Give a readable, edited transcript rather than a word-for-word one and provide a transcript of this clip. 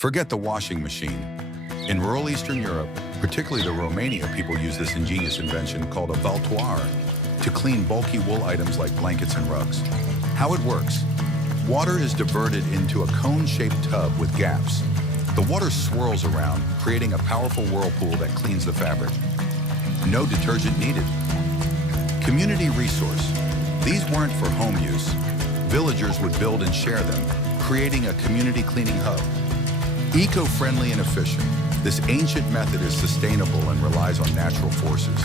Forget the washing machine. In rural Eastern Europe, particularly the Romania, people use this ingenious invention called a vâltoare to clean bulky wool items like blankets and rugs. How it works: water is diverted into a cone-shaped tub with gaps. The water swirls around, creating a powerful whirlpool that cleans the fabric. No detergent needed. Community resource. These weren't for home use. Villagers would build and share them, creating a community cleaning hub. Eco-friendly and efficient, this ancient method is sustainable and relies on natural forces.